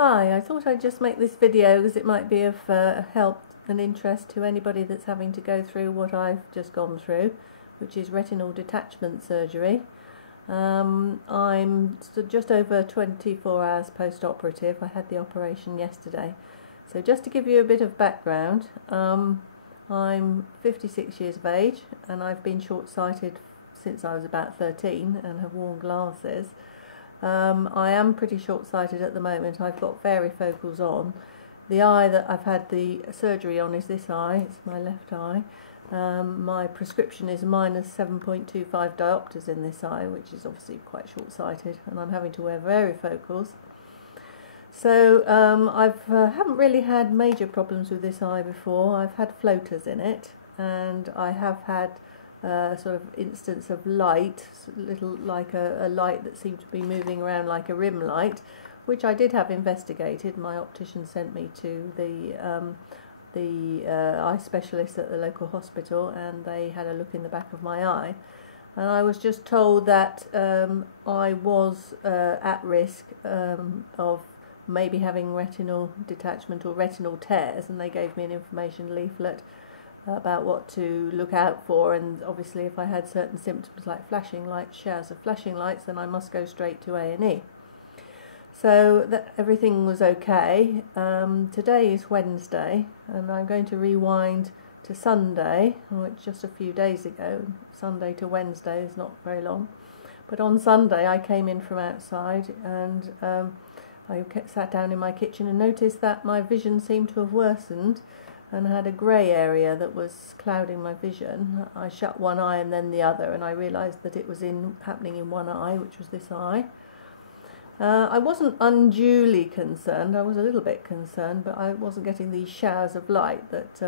Hi, I thought I'd just make this video because it might be of help and interest to anybody that's having to go through what I've just gone through, which is retinal detachment surgery. I'm just over 24 hours post-operative. I had the operation yesterday. So just to give you a bit of background, I'm 56 years of age and I've been short-sighted since I was about 13 and have worn glasses. I am pretty short-sighted at the moment. I've got varifocals on. The eye that I've had the surgery on is this eye. It's my left eye. My prescription is minus 7.25 diopters in this eye, which is obviously quite short-sighted, and I'm having to wear varifocals. So I haven't really had major problems with this eye before. I've had floaters in it, and I have had sort of instance of light, little like a light that seemed to be moving around like a rim light, which I did have investigated. My optician sent me to the eye specialist at the local hospital, and they had a look in the back of my eye, and I was just told that I was at risk of maybe having retinal detachment or retinal tears, and they gave me an information leaflet about what to look out for, and obviously if I had certain symptoms like flashing lights, showers of flashing lights, then I must go straight to A&E. So everything was okay. Today is Wednesday and I'm going to rewind to Sunday, which just a few days ago. Sunday to Wednesday is not very long, but on Sunday I came in from outside and I sat down in my kitchen and noticed that my vision seemed to have worsened and had a grey area that was clouding my vision. I shut one eye and then the other, and I realised that it was happening in one eye, which was this eye. I wasn't unduly concerned. I was a little bit concerned, but I wasn't getting these showers of light that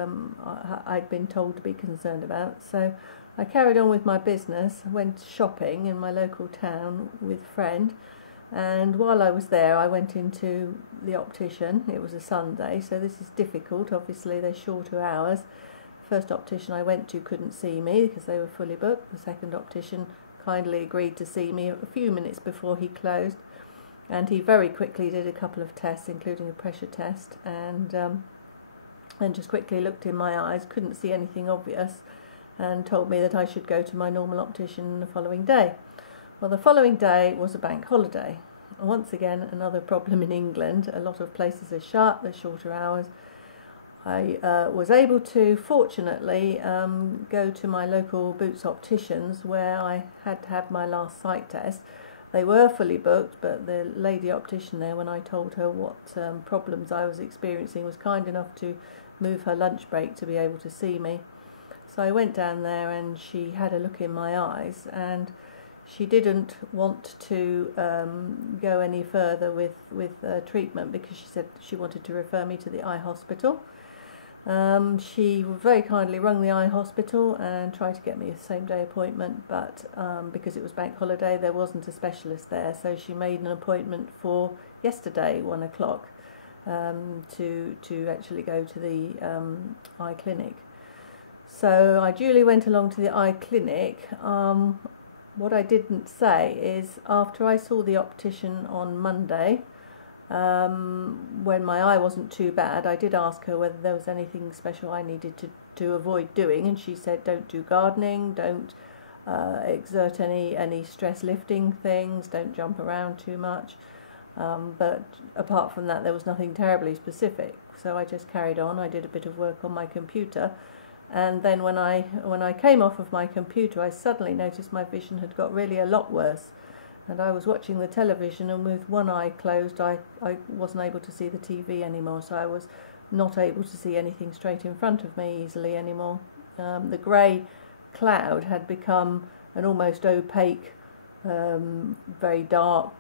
I'd been told to be concerned about. So I carried on with my business, went shopping in my local town with a friend. And while I was there, I went into the optician. It was a Sunday, so this is difficult. Obviously, they're shorter hours. The first optician I went to couldn't see me because they were fully booked. The second optician kindly agreed to see me a few minutes before he closed, and he very quickly did a couple of tests, including a pressure test, and just quickly looked in my eyes, couldn't see anything obvious, and told me that I should go to my normal optician the following day. Well, the following day was a bank holiday. Once again, another problem in England. A lot of places are shut, they're shorter hours. I was able to, fortunately, go to my local Boots opticians where I had to have my last sight test. They were fully booked, but the lady optician there, when I told her what problems I was experiencing, was kind enough to move her lunch break to be able to see me. So I went down there and she had a look in my eyes, and she didn't want to go any further with treatment because she said she wanted to refer me to the eye hospital. She very kindly rung the eye hospital and tried to get me a same-day appointment, but because it was bank holiday, there wasn't a specialist there, so she made an appointment for yesterday, 1 o'clock, to actually go to the eye clinic. So I duly went along to the eye clinic. What I didn't say is, after I saw the optician on Monday, when my eye wasn't too bad, I did ask her whether there was anything special I needed to avoid doing, and she said don't do gardening, don't exert any stress lifting things, don't jump around too much, but apart from that there was nothing terribly specific. So I just carried on. I did a bit of work on my computer, and then when I came off of my computer, I suddenly noticed my vision had got really a lot worse. And I was watching the television, and with one eye closed, I wasn't able to see the TV anymore, so I was not able to see anything straight in front of me easily anymore. The grey cloud had become an almost opaque, very dark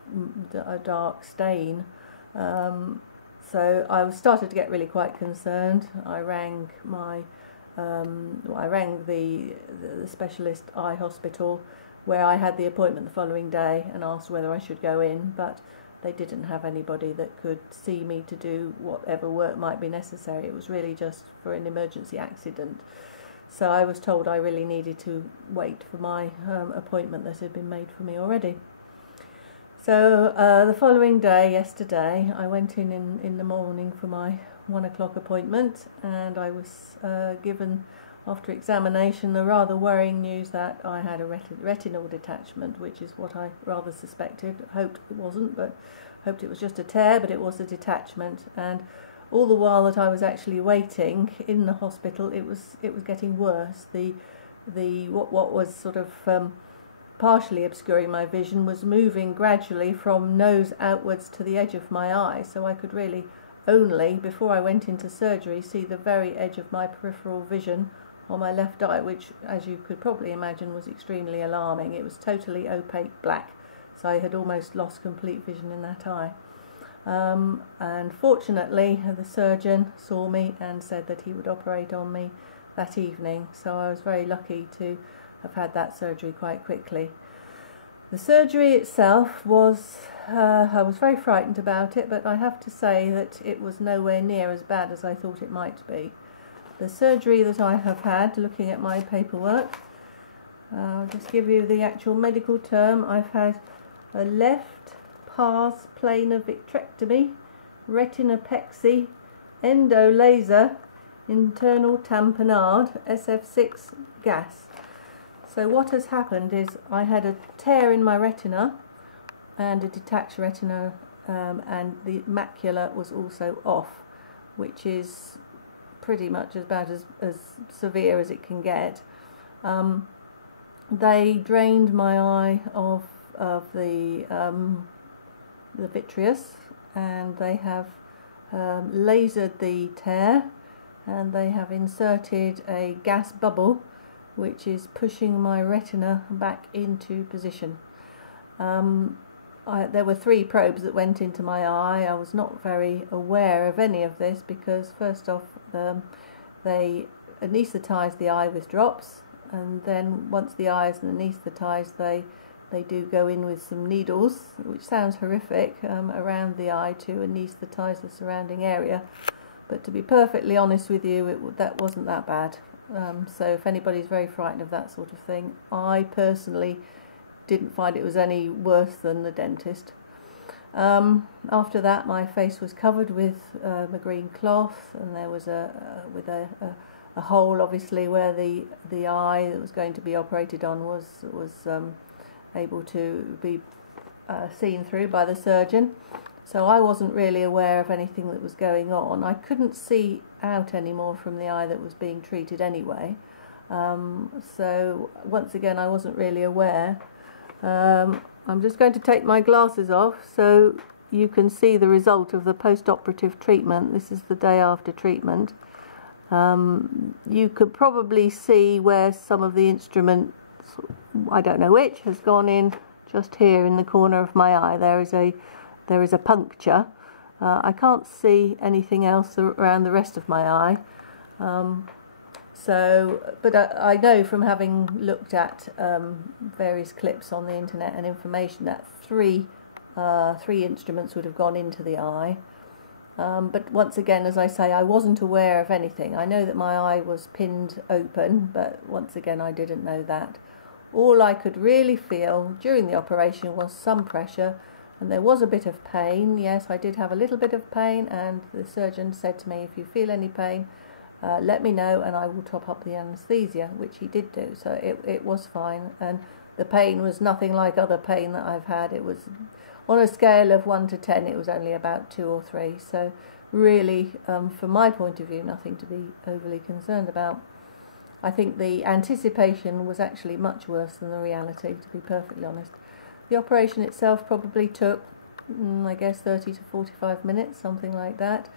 stain. So I started to get really quite concerned. I rang the specialist eye hospital where I had the appointment the following day and asked whether I should go in, but they didn't have anybody that could see me to do whatever work might be necessary. It was really just for an emergency accident. So I was told I really needed to wait for my appointment that had been made for me already. So the following day, yesterday, I went in the morning for my 1 o'clock appointment, and I was given, after examination, the rather worrying news that I had a retinal detachment, which is what I rather suspected. Hoped it wasn't, but hoped it was just a tear, but it was a detachment. And all the while that I was actually waiting in the hospital, it was getting worse. What was sort of partially obscuring my vision was moving gradually from nose outwards to the edge of my eye, so I could really only, before I went into surgery, see the very edge of my peripheral vision on my left eye, which, as you could probably imagine, was extremely alarming. It was totally opaque black, so I had almost lost complete vision in that eye. And fortunately the surgeon saw me and said that he would operate on me that evening, so I was very lucky to have had that surgery quite quickly. The surgery itself was, I was very frightened about it, but I have to say that it was nowhere near as bad as I thought it might be. The surgery that I have had, looking at my paperwork, I'll just give you the actual medical term. I've had a left pars planar vitrectomy, retinopexy, endo laser, internal tamponade, SF6 gas. So what has happened is I had a tear in my retina and a detached retina, and the macula was also off, which is pretty much about as severe as it can get. They drained my eye of the vitreous, and they have lasered the tear, and they have inserted a gas bubble which is pushing my retina back into position. There were 3 probes that went into my eye. I was not very aware of any of this because, first off, they anaesthetised the eye with drops, and then once the eye is anaesthetised, they do go in with some needles, which sounds horrific, around the eye to anaesthetise the surrounding area. But to be perfectly honest with you, that wasn't that bad. So if anybody's very frightened of that sort of thing, I personally didn't find it was any worse than the dentist. After that, my face was covered with a green cloth, and there was a hole, obviously, where the eye that was going to be operated on was able to be seen through by the surgeon. So I wasn't really aware of anything that was going on. I couldn't see out anymore from the eye that was being treated anyway. So once again, I wasn't really aware. I'm just going to take my glasses off so you can see the result of the post-operative treatment. This is the day after treatment. You could probably see where some of the instruments, I don't know which, has gone in just here in the corner of my eye. There is a puncture. I can't see anything else around the rest of my eye. But I know from having looked at various clips on the internet and information that three instruments would have gone into the eye. But once again, as I say, I wasn't aware of anything. I know that my eye was pinned open, but once again, I didn't know that. All I could really feel during the operation was some pressure, and there was a bit of pain. Yes, I did have a little bit of pain, and the surgeon said to me, if you feel any pain, let me know and I will top up the anaesthesia, which he did do. So it was fine, and the pain was nothing like other pain that I've had. It was on a scale of 1 to 10, it was only about 2 or 3. So really, from my point of view, nothing to be overly concerned about. I think the anticipation was actually much worse than the reality, to be perfectly honest. The operation itself probably took, I guess, 30 to 45 minutes, something like that.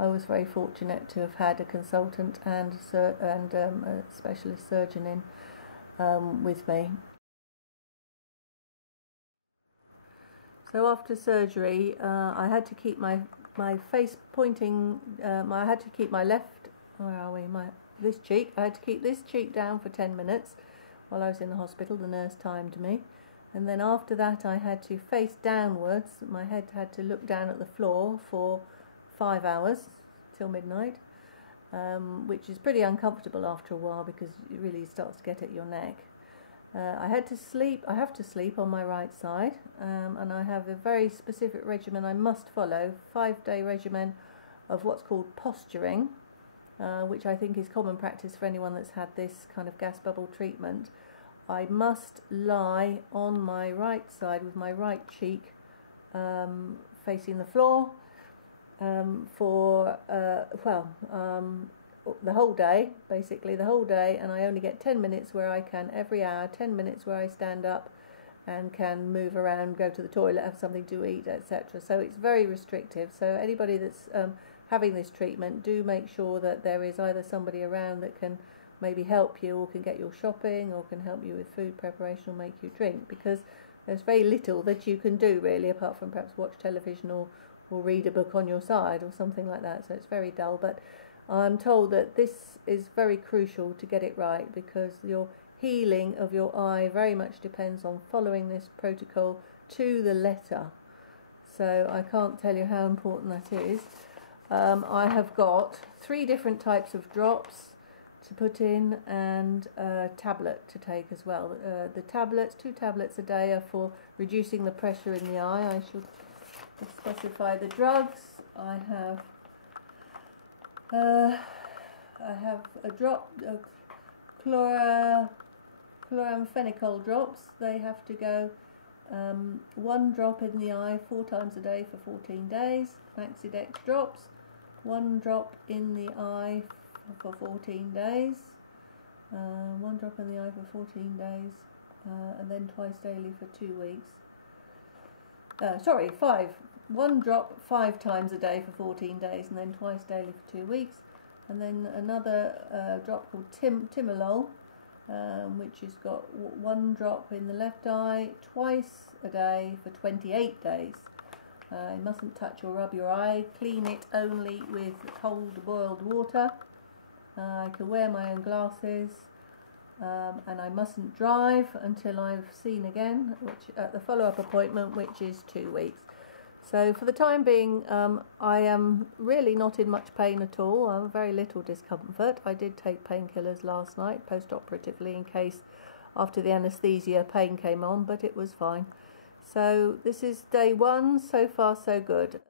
I was very fortunate to have had a consultant and a specialist surgeon in with me. So after surgery, I had to keep my face pointing. I had to keep my left. Where are we? This cheek. I had to keep this cheek down for 10 minutes while I was in the hospital. The nurse timed me. And then after that I had to face downwards. My head had to look down at the floor for 5 hours till midnight, which is pretty uncomfortable after a while because it really starts to get at your neck. I have to sleep on my right side, and I have a very specific regimen I must follow, 5-day regimen of what's called posturing, which I think is common practice for anyone that's had this kind of gas bubble treatment. I must lie on my right side with my right cheek facing the floor for the whole day, basically the whole day, and I only get 10 minutes where I can, every hour, 10 minutes where I stand up and can move around, go to the toilet, have something to eat, etc. So it's very restrictive. So anybody that's having this treatment, do make sure that there is either somebody around that can maybe help you, or can get your shopping, or can help you with food preparation, or make you drink, because there's very little that you can do really, apart from perhaps watch television or read a book on your side or something like that. So it's very dull, but I'm told that this is very crucial to get it right, because your healing of your eye very much depends on following this protocol to the letter. So I can't tell you how important that is. I have got 3 different types of drops to put in, and a tablet to take as well. The tablets, 2 tablets a day, are for reducing the pressure in the eye. I should specify the drugs. I have a drop of chloramphenicol drops. They have to go 1 drop in the eye 4 times a day for 14 days. Maxidex drops, 1 drop in the eye for 14 days. 1 drop in the eye for 14 days, and then twice daily for 2 weeks. 5. 1 drop 5 times a day for 14 days, and then twice daily for 2 weeks. And then another drop called Timolol, which has got 1 drop in the left eye twice a day for 28 days. You mustn't touch or rub your eye. Clean it only with cold boiled water. I can wear my own glasses, and I mustn't drive until I've seen again, which at the follow-up appointment, which is 2 weeks. So for the time being, I am really not in much pain at all. Very little discomfort. I did take painkillers last night, post-operatively, in case after the anaesthesia pain came on, but it was fine. So this is day 1. So far, so good.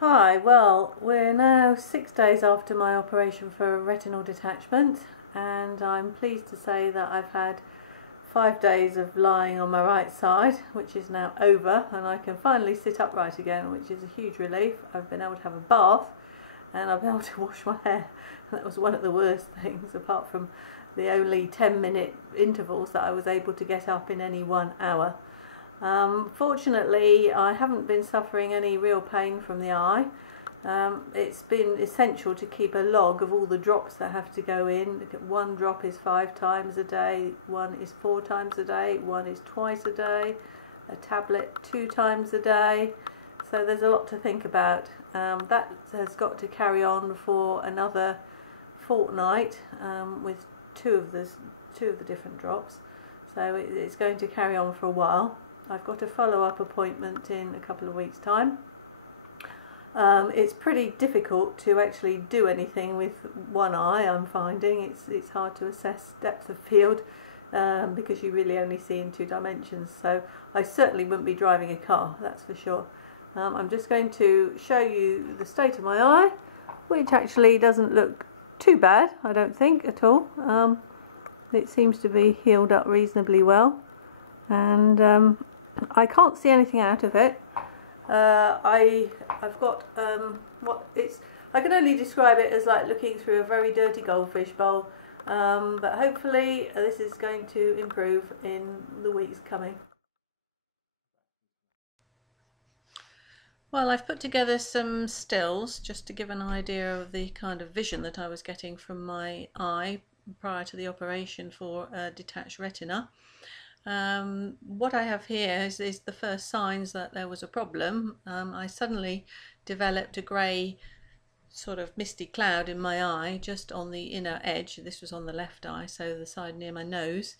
Hi, well, we're now 6 days after my operation for a retinal detachment, and I'm pleased to say that I've had 5 days of lying on my right side, which is now over, and I can finally sit upright again, which is a huge relief. I've been able to have a bath, and I've been able to wash my hair. That was one of the worst things, apart from the only 10-minute intervals that I was able to get up in any 1 hour. Fortunately, I haven't been suffering any real pain from the eye. It's been essential to keep a log of all the drops that have to go in. 1 drop is 5 times a day, 1 is 4 times a day, 1 is twice a day, a tablet 2 times a day. So there's a lot to think about. That has got to carry on for another fortnight, with two of the different drops. So it's going to carry on for a while. I've got a follow-up appointment in a couple of weeks' time. It's pretty difficult to actually do anything with one eye, I'm finding. It's hard to assess depth of field because you really only see in 2 dimensions. So I certainly wouldn't be driving a car, that's for sure. I'm just going to show you the state of my eye, which actually doesn't look too bad, I don't think, at all. It seems to be healed up reasonably well, and I can't see anything out of it. I've got I can only describe it as like looking through a very dirty goldfish bowl, but hopefully this is going to improve in the weeks coming. Well, I've put together some stills just to give an idea of the kind of vision that I was getting from my eye prior to the operation for detached retina. What I have here is the first signs that there was a problem. I suddenly developed a grey sort of misty cloud in my eye, just on the inner edge. This was on the left eye, so the side near my nose.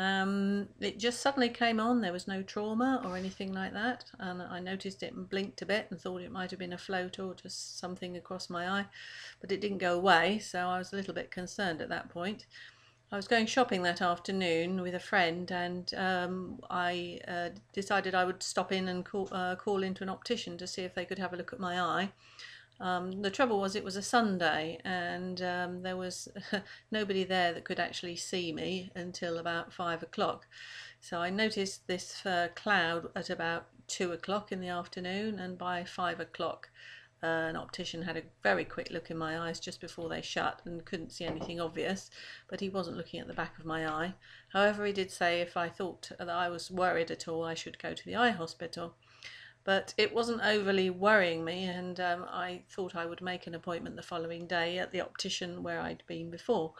It just suddenly came on. There was no trauma or anything like that, and I noticed it and blinked a bit and thought it might have been a float or just something across my eye, but it didn't go away, so I was a little bit concerned at that point. I was going shopping that afternoon with a friend, and I decided I would stop in and call into an optician to see if they could have a look at my eye. The trouble was it was a Sunday, and there was nobody there that could actually see me until about 5 o'clock. So I noticed this cloud at about 2 o'clock in the afternoon, and by 5 o'clock an optician had a very quick look in my eyes just before they shut and couldn't see anything obvious, but he wasn't looking at the back of my eye. However, he did say if I thought that I was worried at all, I should go to the eye hospital. But it wasn't overly worrying me, and I thought I would make an appointment the following day at the optician where I'd been before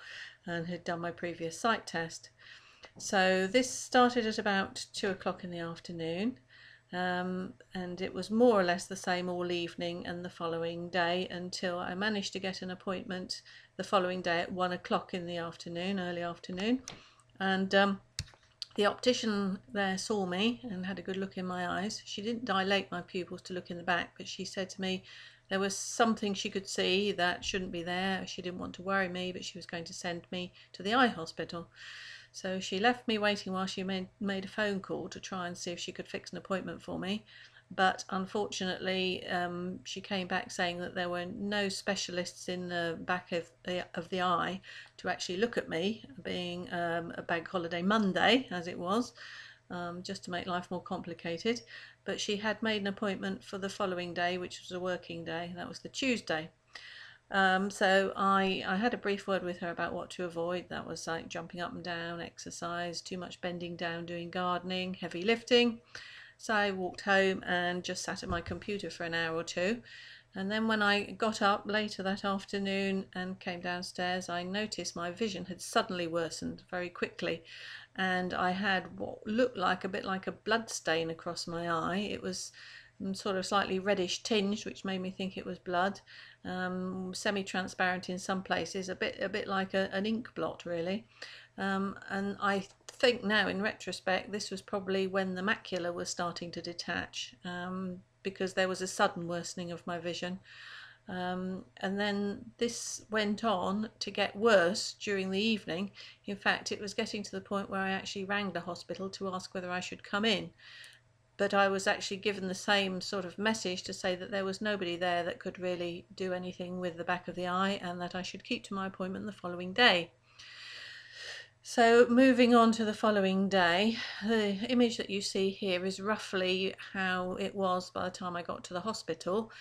and had done my previous sight test. So this started at about 2 o'clock in the afternoon, and it was more or less the same all evening and the following day until I managed to get an appointment the following day at 1 o'clock in the afternoon, early afternoon, and the optician there saw me and had a good look in my eyes. She didn't dilate my pupils to look in the back, but she said to me there was something she could see that shouldn't be there. She didn't want to worry me, but she was going to send me to the eye hospital. So she left me waiting while she made a phone call to try and see if she could fix an appointment for me. But unfortunately, she came back saying that there were no specialists in the back of the eye to actually look at me, being a bank holiday Monday, as it was, just to make life more complicated. But she had made an appointment for the following day, which was a working day. That was the Tuesday. So I had a brief word with her about what to avoid. That was like jumping up and down, exercise, too much bending down, doing gardening, heavy lifting. So I walked home and just sat at my computer for an hour or two. And then when I got up later that afternoon and came downstairs, I noticed my vision had suddenly worsened very quickly. And I had what looked like a bit like a blood stain across my eye. It was sort of slightly reddish tinged, which made me think it was blood. Semi-transparent in some places, a bit like an ink blot, really. And I think now, in retrospect, this was probably when the macula was starting to detach, because there was a sudden worsening of my vision. And then this went on to get worse during the evening. In fact, it was getting to the point where I actually rang the hospital to ask whether I should come in. But I was actually given the same sort of message to say that there was nobody there that could really do anything with the back of the eye, and that I should keep to my appointment the following day. So moving on to the following day, the image that you see here is roughly how it was by the time I got to the hospital.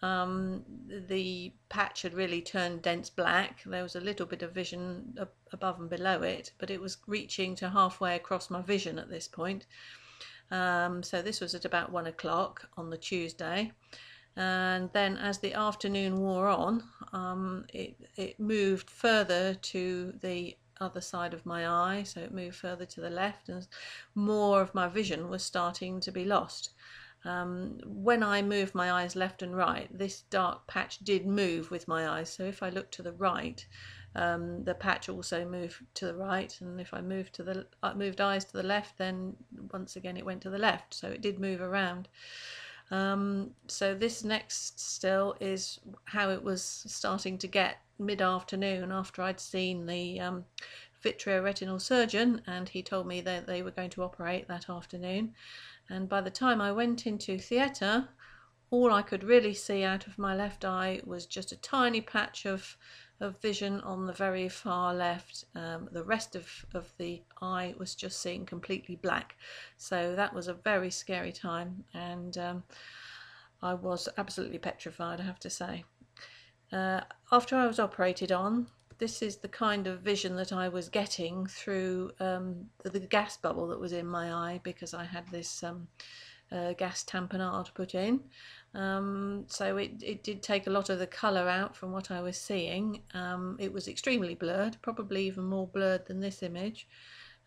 The patch had really turned dense black. There was a little bit of vision above and below it, but it was reaching to halfway across my vision at this point. So this was at about 1 o'clock on the Tuesday, and then as the afternoon wore on, it moved further to the other side of my eye, so it moved further to the left, and more of my vision was starting to be lost. When I moved my eyes left and right, this dark patch did move with my eyes, so if I looked to the right, the patch also moved to the right, and if I moved eyes to the left, then once again it went to the left, so it did move around. So this next still is how it was starting to get mid-afternoon, after I'd seen the vitreoretinal surgeon, and he told me that they were going to operate that afternoon. And by the time I went into theatre, all I could really see out of my left eye was just a tiny patch of vision on the very far left. The rest of the eye was just seeing completely black. So that was a very scary time, and I was absolutely petrified, I have to say. After I was operated on, this is the kind of vision that I was getting through the gas bubble that was in my eye, because I had this gas tamponade put in. So it did take a lot of the colour out from what I was seeing. It was extremely blurred, probably even more blurred than this image.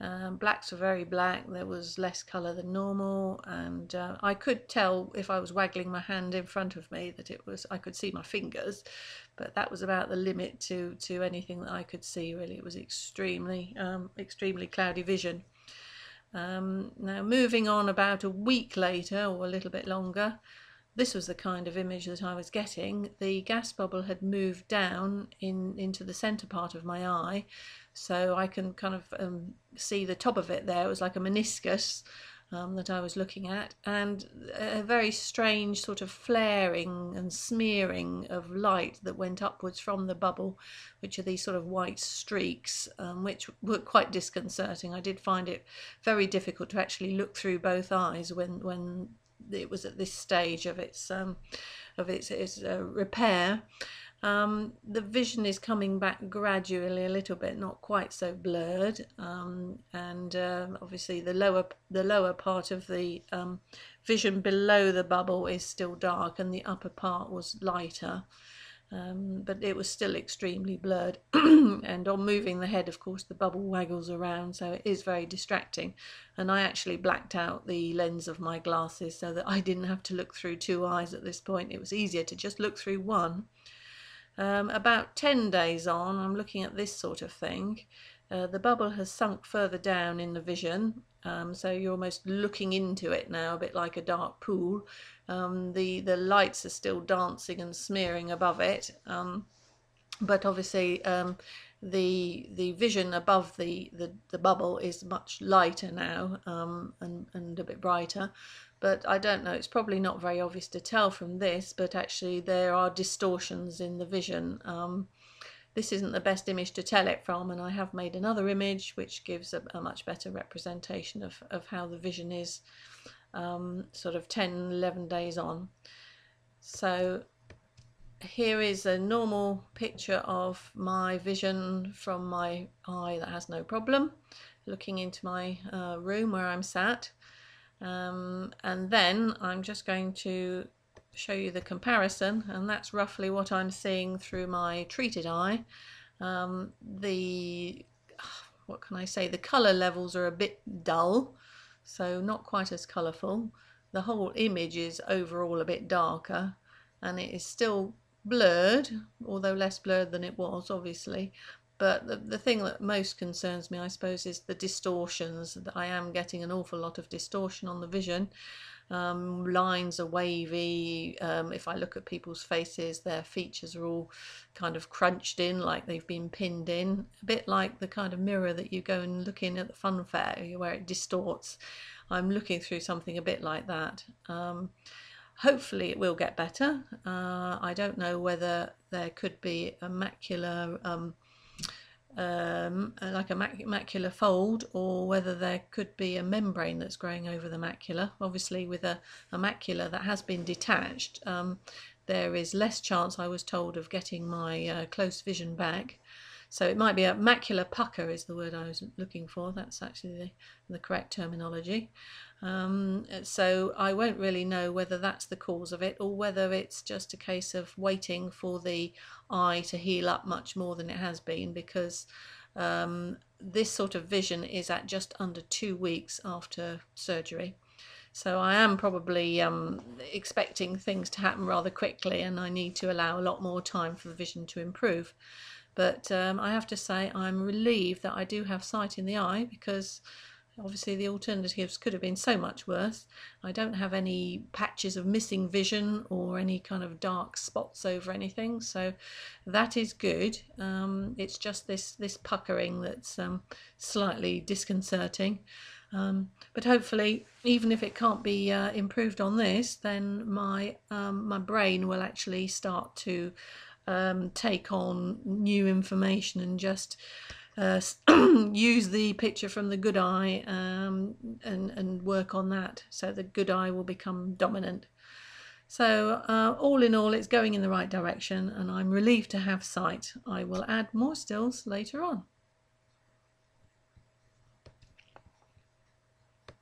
Blacks were very black, there was less colour than normal, and I could tell if I was waggling my hand in front of me that I could see my fingers, but that was about the limit to anything that I could see really. It was extremely cloudy vision. Now moving on about a week later, or a little bit longer, this was the kind of image that I was getting. The gas bubble had moved down into the centre part of my eye, so I can kind of see the top of it there. It was like a meniscus that I was looking at, and a very strange sort of flaring and smearing of light that went upwards from the bubble, which are these sort of white streaks, which were quite disconcerting. I did find it very difficult to actually look through both eyes when it was at this stage of its repair. The vision is coming back gradually a little bit, not quite so blurred, and obviously the lower part of the vision below the bubble is still dark, and the upper part was lighter. But it was still extremely blurred. And on moving the head, of course, the bubble waggles around, so it is very distracting. And I actually blacked out the lens of my glasses so that I didn't have to look through two eyes at this point. It was easier to just look through one. About 10 days on, I'm looking at this sort of thing. The bubble has sunk further down in the vision, so you're almost looking into it now, a bit like a dark pool. The lights are still dancing and smearing above it, but obviously the vision above the bubble is much lighter now, and a bit brighter. But I don't know, it's probably not very obvious to tell from this, but actually there are distortions in the vision. This isn't the best image to tell it from, and I have made another image which gives a much better representation of how the vision is sort of 10-11 days on. So here is a normal picture of my vision from my eye that has no problem, looking into my room where I'm sat. And then I'm just going to show you the comparison, and that's roughly what I'm seeing through my treated eye. What can I say, the colour levels are a bit dull, so not quite as colourful. The whole image is overall a bit darker, and it is still blurred, although less blurred than it was, obviously. But the thing that most concerns me, I suppose, is the distortions. I am getting an awful lot of distortion on the vision. Lines are wavy. If I look at people's faces, their features are all kind of crunched in, like they've been pinned in, a bit like the kind of mirror that you go and look in at the fun fair where it distorts. I'm looking through something a bit like that. Hopefully it will get better. I don't know whether there could be a macular like a macular fold, or whether there could be a membrane that's growing over the macula. Obviously with a macula that has been detached, there is less chance, I was told, of getting my close vision back. So it might be a macular pucker is the word I was looking for. That's actually the correct terminology. So I won't really know whether that's the cause of it, or whether it's just a case of waiting for the eye to heal up much more than it has been, because this sort of vision is at just under 2 weeks after surgery. So I am probably expecting things to happen rather quickly, and I need to allow a lot more time for the vision to improve. But I have to say I'm relieved that I do have sight in the eye, because obviously the alternatives could have been so much worse. I don't have any patches of missing vision or any kind of dark spots over anything, so that is good. It's just this puckering that's slightly disconcerting. But hopefully, even if it can't be improved on this, then my brain will actually start to take on new information and just use the picture from the good eye and work on that, so the good eye will become dominant. So all in all, it's going in the right direction, and I'm relieved to have sight. I will add more stills later on.